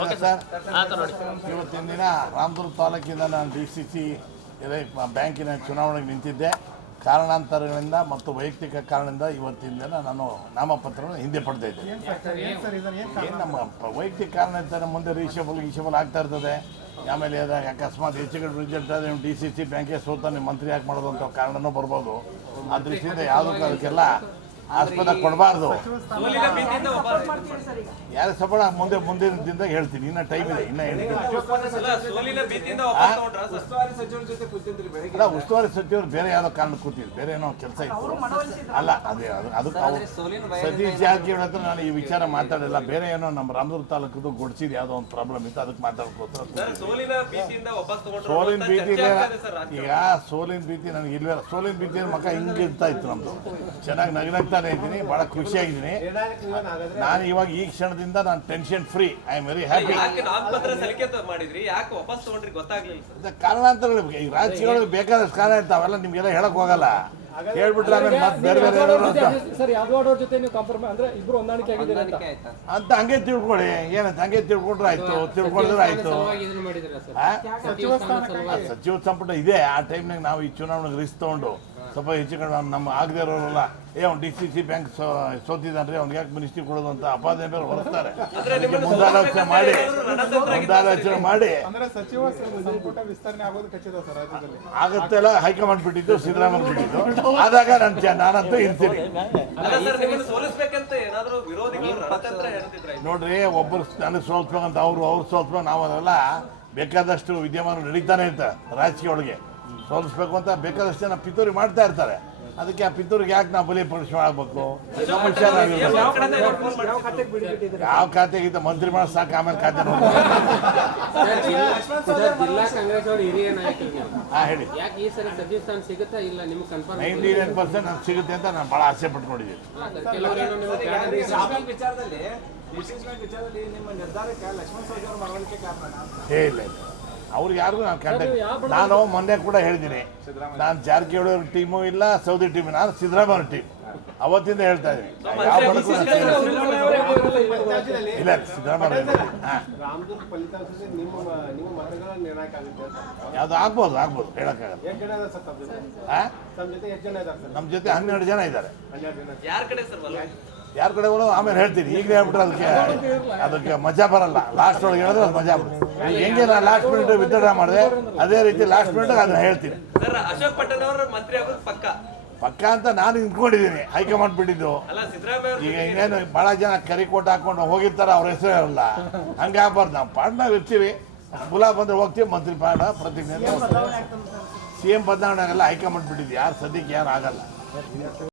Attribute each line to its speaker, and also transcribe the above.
Speaker 1: Sir. ಇವತ್ತಿನ ದಿನ ರಾಮದುರ್ಗ ತಾಲೂಕಿಂದ ನಾನು ಡಿ ಸಿ ಸಿ ಬ್ಯಾಂಕಿನ ಚುನಾವಣೆಗೆ ನಿಂತಿದ್ದೆ. ಕಾರಣಾಂತರಗಳಿಂದ ಮತ್ತು ವೈಯಕ್ತಿಕ ಕಾರಣದಿಂದ ಇವತ್ತಿನ ದಿನ ನಾನು ನಾಮಪತ್ರವನ್ನು ಹಿಂದೆ ಪಡ್ತಾ ಇದ್ದೆ. ಏನು ನಮ್ಮ ಪ- ವೈಯಕ್ತಿಕ ಕಾರಣ ಇರ್ತಾರೆ ಮುಂದೆ ರೀಶಬಲ್ ಗೀಶಬಲ್ ಆಗ್ತಾ ಇರ್ತದೆ. ಆಮೇಲೆ ಅದಾಗ ಅಕಸ್ಮಾತ್ ಹೆಚ್ಚು ಕಡೆ ರಿಸಲ್ಟ್ ಆದರೆ ಡಿ ಸಿ ಸಿ ಬ್ಯಾಂಕೇ ಸೋತ ನಿಮ್ಮ ಮಂತ್ರಿ ಯಾಕೆ ಮಾಡೋದು ಅಂತ ಕಾರಣನೂ ಬರ್ಬೋದು. ಆ ದೃಷ್ಟಿಯಿಂದ ಯಾವುದಕ್ಕೂ ಅದಕ್ಕೆಲ್ಲ ಆಸ್ಪದ ಕೊಡಬಾರ್ದು. ಯಾರು ಸಬಳ? ಮುಂದೆ ಮುಂದಿನ ದಿನದಾಗ ಹೇಳ್ತೀನಿ. ಇನ್ನ ಟೈಮ್ ಇದೆ. ಇನ್ನ
Speaker 2: ಅಲ್ಲ?
Speaker 3: ಉಸ್ತುವಾರಿ ಸಚಿವರ ಜೊತೆ ಕೂತಿದ್ರಿ ಬೆಳಗ್ಗೆ.
Speaker 1: ಅಲ್ಲ ಉಸ್ತುವಾರಿ ಸಚಿವರು ಬೇರೆ ಯಾವುದೋ ಕಾರಣ ಕೂತಿದ್ರು. ಬೇರೆ ಏನೋ ಕೆಲಸ ಇತ್ತು. ಅಲ್ಲ ಅದೇ ಅದು ಅದಕ್ಕೆ ಅವ್ರು ಸತೀಶ್ ಜಾರಕಿಹೊಳಿ ಹತ್ರ ನಾನು ಈ ವಿಚಾರ ಮಾತಾಡಿಲ್ಲ. ಬೇರೆ ಏನೋ ನಮ್ಮ ರಾಮದುರ್ಗ ತಾಲೂಕದು ಗುಡ್ಸಿದ್ ಯಾವುದೋ ಒಂದು ಪ್ರಾಬ್ಲಮ್ ಇತ್ತು. ಅದಕ್ಕೆ ಮಾತಾಡ್ಕೋತಾರೆ
Speaker 2: ಸರ್ ಸೋಲಿನ
Speaker 1: ಭೀತಿ ಈಗ ಸೋಲಿನ ಭೀತಿ ನನಗೆ ಇಲ್ವೇ ಸೋಲಿನ ಭೀತಿ ಮಕ್ಕ ಹಿಂಗೆ ಇರ್ತಾ ಇತ್ತು ನಮ್ದು. ಚೆನ್ನಾಗಿ ನಗನಗ್ತಾನೆ ಇದ್ದೀನಿ ಬಹಳ ಖುಷಿಯಾಗಿದ್ದೀನಿ. ನಾನು ಇವಾಗ ಈ ಕ್ಷಣದಿಂದ ನಾನು tension free I am very happy
Speaker 2: ಯಾಕೆ ನಾಮಪತ್ರ ಸಲ್ಲಿಕೆ ತ- ಮಾಡಿದ್ರಿ? ಯಾಕೆ ವಾಪಸ್ ತಗೊಂಡ್ರಿ ಗೊತ್ತಾಗ್ಲಿಲ್ಲ ಸರ್.
Speaker 1: ಇದು ಕಾರಣಾಂತರಗಳು ಈ ರಾಜಕೀಯಗಳಿಗೆ ಬೇಕಾದಷ್ಟು ಕಾರಣ ಇರ್ತಾವೆಲ್ಲ ನಿಮ್ಗೆಲ್ಲ ಹೇಳಕ್ ಹೋಗಲ್ಲ. ಹೇಳ್ಬಿಟ್ರೆ ಆಮೇಲೆ ಮತ್ತೆ ಬೇರೆ ಬೇರೆ
Speaker 4: ಜೊತೆ ನೀವು ಕಾಂಪ್ರಮೈಸ್ ಅಂದ್ರೆ ಇಬ್ರು ಹೊಂದಾಣಿಕೆ ಆಗಿದ್ದೀರಾ ಅಂತ.
Speaker 1: ಅಂತ ಹಂಗೆ ತಿಳ್ಕೊಳ್ಳಿ. ಏನಂತ? ಹಂಗೆ ತಿಳ್ಕೊಂಡ್ರೆ ಆಯ್ತು ತಿಳ್ಕೊಂಡ್ರೆ ಆಯ್ತು. ಸಚಿವ ಸಂಪುಟ ಇದೆ. ಆ ಟೈಮ್ನಾಗ ನಾವು ಈ ಚುನಾವಣೆಗೆ ರಿಸ್ಕ್ ತಗೊಂಡು. ಸ್ವಲ್ಪ ಹೆಚ್ಚು ಕಡಿಮೆ ಅವ್ನು ನಮ್ಮ ಆಗದೆ ಇರೋರಲ್ಲ. ಏ ಅವ್ನು ಡಿ ಸಿ ಸಿ ಬ್ಯಾಂಕ್ ಸೋತಿದ್ದಾನ್ರಿ ಅವ್ನಿಗೆ ಯಾಕೆ ಮಿನಿಸ್ಟ್ರಿ ಕೊಡೋದು ಅಂತ ಅಪಾದನೆ ಮೇಲೆ ಹೊರಸ್ತಾರೆ ಅದಕ್ಕೆ ಮುಂದಾಲೋಚನೆ ಮಾಡಿ ಮುಂದಾಲೋಚನೆ ಮಾಡಿ.
Speaker 5: ಅಂದ್ರೆ ಸಚಿವ ಸಂಪುಟ ವಿಸ್ತರಣೆ ಆಗೋದು ಖಚಿತ ಸರ್ ರಾಜ್ಯದಲ್ಲಿ.
Speaker 1: ಆಗತ್ತೆಲ್ಲ ಹೈಕಮಾಂಡ್ ಬಿಟ್ಟಿದ್ದು ಸಿದ್ದರಾಮಯ್ಯ ಬಿಟ್ಟಿದ್ದು. ಆದಾಗ ನಾನು ಚ- ನಾನಂತೂ ಇರ್ತೀನಿ. ನೋಡ್ರಿ ಒಬ್ಬರು ನನಗೆ ಸೋಲ್ಸ್ಬೇಕಂತ ಅವರು ಅವ್ರು ಸೋಲ್ಸ್ಬೇಕು ನಾವು ಅದೆಲ್ಲ ಬೇಕಾದಷ್ಟು ವಿದ್ಯಮಾನ ನಡೀತಾನೆ ಅಂತ ರಾಜಕೀಯ ಒಳಗೆ. ಸೋಲಿಸ್ಬೇಕು ಅಂತ ಬೇಕಾದಷ್ಟು ಜನ ಪಿತೂರಿ ಮಾಡ್ತಾ ಇರ್ತಾರೆ. ಅದಕ್ಕೆ ಆ ಪಿತೂರಿಗೆ ಯಾಕೆ ನಾವು ಬಲಿ ಪರಿಶ್ರಮ ಆಗ್ಬೇಕು.
Speaker 2: ಯಾವ
Speaker 1: ಖಾತೆಗಿಂತ ಮಂತ್ರಿ ಮಾಡ ಸಾಕು ಆಮೇಲೆ ಖಾತೆ ನೋಡಿ
Speaker 6: ಜಿಲ್ಲಾ ಕಾಂಗ್ರೆಸ್ ಅವರು ಹಿರಿಯ ನಾಯಕರು ನೀವು.
Speaker 1: ಹಾಂ ಹೇಳಿ.
Speaker 6: ಯಾಕೆ ಈ ಸರಿ ಸಚಿವ ಸ್ಥಾನ ಸಿಗುತ್ತಾ ಇಲ್ಲ? ನಿಮ್ಗೆ ಕನ್ಫರ್ಮ್
Speaker 1: ನೈಂಟಿ ನೈನ್ ಪರ್ಸೆಂಟ್ ನನಗೆ ಸಿಗುತ್ತೆ ಅಂತ ನಾನು ಭಾಳ ಆಸೆ ಪಟ್ಕೊಂಡಿದ್ದೀನಿ.
Speaker 3: ವಿಚಾರದಲ್ಲಿ ಡಿಸಿಸ್ ಬ್ಯಾಂಕ್ ವಿಚಾರದಲ್ಲಿ ನಿಮ್ಮ ನಿರ್ಧಾರಕ್ಕೆ ಲಕ್ಷ್ಮಣ ಸವದಿ ಅವರ ಮನವೊಲಿಕೆ ಕಾರಣ.
Speaker 1: ಏ ಇಲ್ಲ ಇಲ್ಲ. ಅವ್ರಿಗೆ ಯಾರಿಗೂ ನಾನು ಕಾಂಟ್ಯಾಕ್ಟ್ ನಾನು ಮೊನ್ನೆ ಕೂಡ ಹೇಳಿದ್ದೀನಿ. ನಾನು ಜಾರಕಿಹೊಳಿ ಅವ್ರ ಟೀಮು ಇಲ್ಲ ಸೌದಿ ಟೀಮ್ ನಾನು ಸಿದ್ದರಾಮಯ್ಯ ಟೀಮ್ ಅವತ್ತಿಂದ ಹೇಳ್ತಾ ಇದ್ದೀನಿ. ಯಾವ ಬಡಕು ಇಲ್ಲ ಸಿದ್ದರಾಮಯ್ಯ ಯಾವ್ದು
Speaker 3: ರಾಮದುರ್ಗ ನಿಮ್ಮ ನಿಮ್ಮ ಮತಗಳ ನಿರ್ಣಾಯಕ ಅಂತ
Speaker 1: ಯಾವುದು ಆಗ್ಬೋದು ಆಗ್ಬೋದು. ಹೇಳಕ್ಕಾಗಲ್ಲ. ನಮ್ಮ ಜೊತೆ? ಹನ್ನೆರಡು ಜನ ಇದ್ದಾರೆ.
Speaker 2: ಯಾರ ಕಡೆ
Speaker 1: ಬರೋ ಆಮೇಲೆ ಹೇಳ್ತೀನಿ. ಈಗಲೇ ಹೇಳ್ಬಿಟ್ರೆ ಅದಕ್ಕೆ ಅದಕ್ಕೆ ಮಜಾ ಬರಲ್ಲ. ಲಾಸ್ಟ್ ಒಳಗೆ ಹೇಳಿದ್ರೆ ಅದು ಮಜಾ ಬರುತ್ತೆ. ಹೆಂಗೆ ನಾನು ಲಾಸ್ಟ್ ಮಿನಿಟ್ ವಿತ್ಡ್ರಾ ಮಾಡಿದೆ ಅದೇ ರೀತಿ ಲಾಸ್ಟ್ ಮಿನಿಟ್ ಅದನ್ನ ಹೇಳ್ತೀನಿ.
Speaker 2: ಸರ್ ಅಶೋಕ್ ಪಟೇಲ್ ಅವರು ಮಂತ್ರಿ ಆಗೋದು ಪಕ್ಕ.
Speaker 1: ಪಕ್ಕ ಅಂತ ನಾನು ನಿಂತ್ಕೊಂಡಿದ್ದೀನಿ ಹೈಕಮಾಂಡ್ ಬಿಟ್ಟಿದ್ದು. ಈಗ ಇನ್ನೇನು ಭಾಳ ಜನ ಕರಿಕೋಟ್ ಹಾಕೊಂಡು ಹೋಗಿರ್ತಾರೆ ಅವ್ರ ಹೆಸರು ಇರಲ್ಲ. ಹಂಗಾಗ್ಬಾರ್ದು ನಾವು ಪಾಡ್ನಾಗ ಇರ್ತೀವಿ. ಗುಲಾಬ್ ಬಂದ್ರೆ ಹೋಗ್ತೀವಿ ಮಂತ್ರಿ ಪಾಡ ಪ್ರತಿಜ್ಞೆ ಸಿ ಎಂ ಬದಲಾವಣೆ ಆಗಲ್ಲ ಹೈಕಮಾಂಡ್ ಬಿಟ್ಟಿದ್ದು. ಯಾರು ಸದ್ಯಕ್ಕೆ ಯಾರು ಆಗಲ್ಲ.